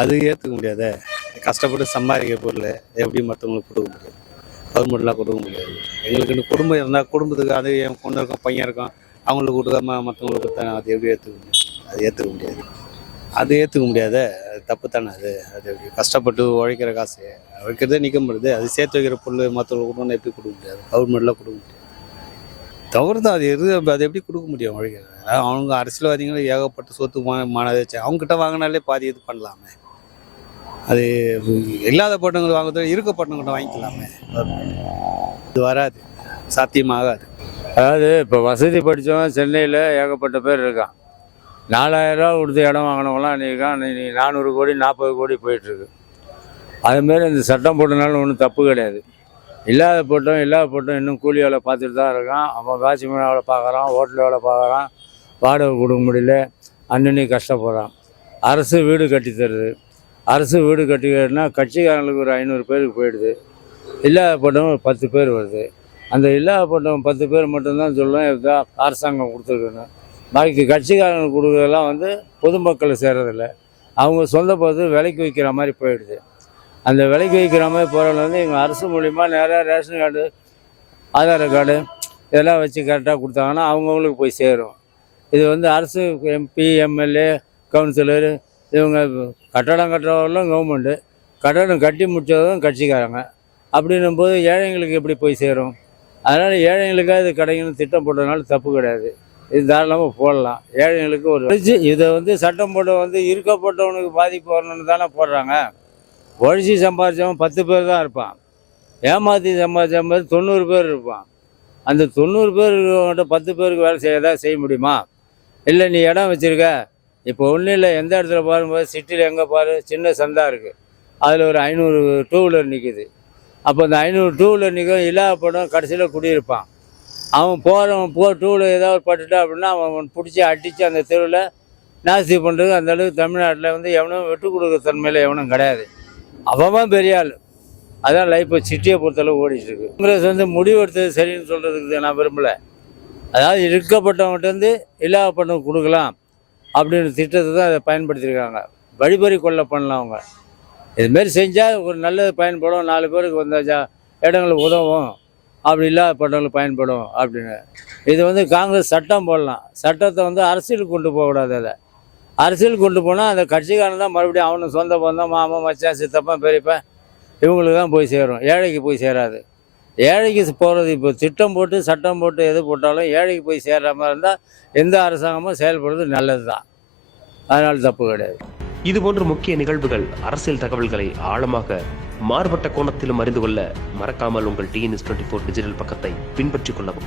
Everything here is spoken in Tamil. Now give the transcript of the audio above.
அது ஏற்றுக்க முடியாத. கஷ்டப்பட்டு சம்பாதிக்கிற பொருள் எப்படி மற்றவங்களுக்கு கொடுக்க முடியும்? கவர்மெண்ட்லாம் கொடுக்க முடியாது. எங்களுக்குன்னு குடும்பம் இருந்தால் குடும்பத்துக்கு அது என் பொண்ணு இருக்கும் பையன் இருக்கும் அவங்களுக்கு கொடுக்காம மற்றவங்களுக்கு கொடுத்தாங்க அது எப்படி ஏற்றுக்க முடியும்? அது ஏற்றுக்க முடியாது. அது ஏற்றுக்க முடியாத. அது தப்பு தானே அது? அது எப்படி? கஷ்டப்பட்டு உழைக்கிற காசு உழைக்கிறதே நிற்க முடியுது அது சேர்த்து வைக்கிற பொருள் மற்றவங்களுக்கு கொடுக்கணும் எப்படி கொடுக்க முடியாது? கவர்மெண்ட்லாம் கொடுக்க முடியாது. தவறு தான். அது எது அது எப்படி கொடுக்க முடியும் உழைக்கிறது அவங்க அரசியல்வாதிகளும் ஏகப்பட்ட சொத்து மானதை வச்சு அவங்ககிட்ட வாங்கினாலே பாதி இது பண்ணலாமே. அது இல்லாத பட்டவங்க வாங்குறது இருக்க பட்டங்கள்ட்ட வாங்கிக்கலாமே. இது வராது. சாத்தியமாகாது. அதாவது இப்போ வசதி படித்தவன் சென்னையில் ஏகப்பட்ட பேர் இருக்கான். நாலாயிரரூவா கொடுத்து இடம் வாங்கினவங்களாம் இன்றைக்கி நீ நானூறு கோடி நாற்பது கோடி போயிட்டுருக்கு. அதுமாரி இந்த சட்டம் போட்டனாலும் ஒன்றும் தப்பு கிடையாது. இல்லாத போட்டோம் இல்லாத போட்டோம் இன்னும் கூலி வேலை பார்த்துட்டு தான் இருக்கான். அவன் வாட்ச்மேன் வேலை பார்க்குறான் ஹோட்டல் வேலை பார்க்குறான் வாடகை கொடுக்க முடியல அன்னன்னி கஷ்டப்படுறான். அரசு வீடு கட்டி தருது அரசு வீடு கட்டிக்கிறதுனா கட்சிக்காரங்களுக்கு ஒரு ஐநூறு பேருக்கு போயிடுது. இல்லாத போட்டவங்க ஒரு பத்து பேர் வருது. அந்த இல்லாத பத்து பேர் மட்டும்தான் சொல்லுவேன் அரசாங்கம் கொடுத்துருக்கணும். பாக்கி கட்சிக்காரங்களுக்கு கொடுக்குறதெல்லாம் வந்து பொதுமக்கள் சேர்றதில்ல அவங்க சொந்த பொது விலைக்கு விற்கிற மாதிரி போயிடுது. அந்த விலைக்கு விற்கிற மாதிரி போகிறவங்க வந்து எங்கள் அரசு மூலிமா நேராக ரேஷன் கார்டு ஆதார் கார்டு இதெல்லாம் வச்சு கரெக்டாக கொடுத்தாங்கன்னா அவங்கவுங்களுக்கு போய் சேரும். இது வந்து அரசு எம்பி எம்எல்ஏ கவுன்சிலர் இவங்க கட்டடம் கட்டுறவர்களும் கவர்மெண்ட்டு கட்டடம் கட்டி முடிச்சதும் கட்சிக்காரங்க. அப்படின்னும் போது ஏழைங்களுக்கு எப்படி போய் சேரும்? அதனால் ஏழைங்களுக்காக இது கிடைக்கணும் திட்டம் போட்டதுனால தப்பு கிடையாது. இது தாராளமாக போடலாம். ஏழைங்களுக்கு ஒரு இதை வந்து சட்டம் போட்டு வந்து இருக்கப்பட்டவனுக்கு பாதிப்பு வரணும்னு தானே போடுறாங்க. ஒழிச்சு சம்பாதிச்சவன் பத்து பேர் தான் இருப்பான். ஏமாற்றி சம்பாதிச்ச மாதிரி தொண்ணூறு பேர் இருப்பான். அந்த தொண்ணூறு பேர் இருக்கிறவங்கள்ட்ட பத்து பேருக்கு வேலை செய்ய செய்ய முடியுமா? இல்லை நீ இடம் வச்சுருக்க. இப்போ ஒன்றும் இல்லை எந்த இடத்துல பாரும்போது சிட்டியில் எங்கே பாரு சின்ன சந்தா இருக்குது அதில் ஒரு ஐநூறு டூ வீலர் நிற்கிது அப்போ அந்த ஐநூறு டூ வீலர் நிற்கும் இல்லாத படம் கடைசியில் குடியிருப்பான். அவன் போகிறவன் போ டூ வீலர் ஏதாவது பட்டுட்டா அப்படின்னா அவன் பிடிச்சி அடித்து அந்த தெருவில் நாஸ்தி பண்ணுறது அந்த அளவுக்கு தமிழ்நாட்டில் வந்து எவனும் விட்டு கொடுக்குற தன்மையில் எவனும் கிடையாது. அவன் பெரிய ஆள். அதான் லைஃப் சிட்டியை பொறுத்தளவு ஓடிட்டு இருக்கு காங்கிரஸ் வந்து முடிவெடுத்தது சரின்னு சொல்கிறதுக்கு நான் விரும்பலை. அதாவது இருக்கப்பட்டவங்ககிட்ட இல்லாதப்பட்டவங்க கொடுக்கலாம். அப்படின்ற திட்டத்தை தான் அதை பயன்படுத்தியிருக்காங்க. வழிபறி கொள்ள பண்ணலாம் அவங்க. இதுமாரி செஞ்சால் ஒரு நல்லது பயன்படும். நாலு பேருக்கு வந்த இடங்களுக்கு உதவும். அப்படி இல்லாதப்பட்டவங்களுக்கு பயன்படும் அப்படின்னு. இது வந்து காங்கிரஸ் சட்டம் போடலாம். சட்டத்தை வந்து அரசியலுக்கு கொண்டு போகக்கூடாது அதை. அரசியல் கொண்டு போனால் அந்த கட்சிக்காரன் தான் மறுபடியும் அவனும் சொந்த பந்தம் மாமன் மச்சான் சித்தப்பன் பெரியப்பன் இவங்களுக்கு தான் போய் சேரும். ஏழைக்கு போய் சேராது. ஏழைக்கு போகிறது இப்போ திட்டம் போட்டு சட்டம் போட்டு எது போட்டாலும் ஏழைக்கு போய் சேர்ற மாதிரி இருந்தால் எந்த அரசாங்கமும் செயல்படுறது நல்லது தான் அதனால் தப்பு கிடையாது. இதுபோன்ற முக்கிய நிகழ்வுகள் அரசியல் தகவல்களை ஆழமாக மாறுபட்ட கோணத்திலும் அறிந்து கொள்ள மறக்காமல் உங்கள் டிஎன்எஸ் டுவெண்ட்டி ஃபோர் டிஜிட்டல் பக்கத்தை பின்பற்றிக் கொள்ளவும்.